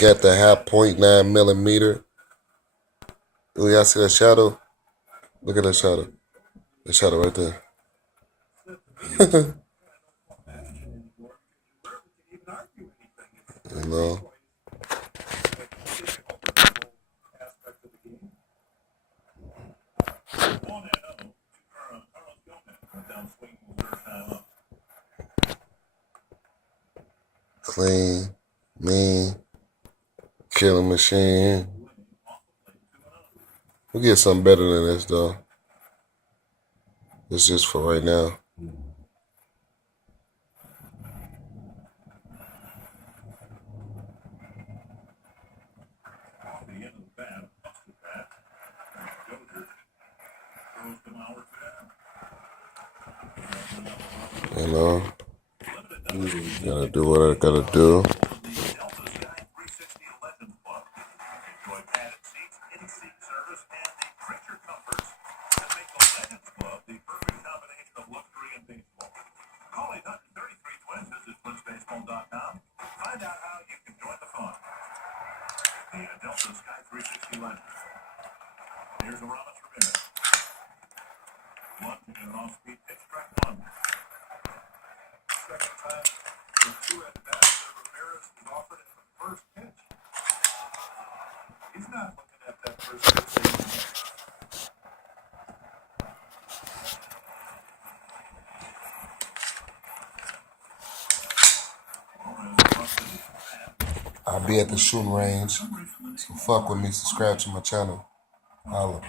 got the half 0.9 millimeter. Oh, y'all see that shadow? Look at that shadow. The shadow right there. You know. Clean, mean, killing machine. We'll get something better than this though. This is for right now. You know, gotta do what I gotta do. I'll be at the shooting range. So fuck with me, subscribe to my channel. Holla.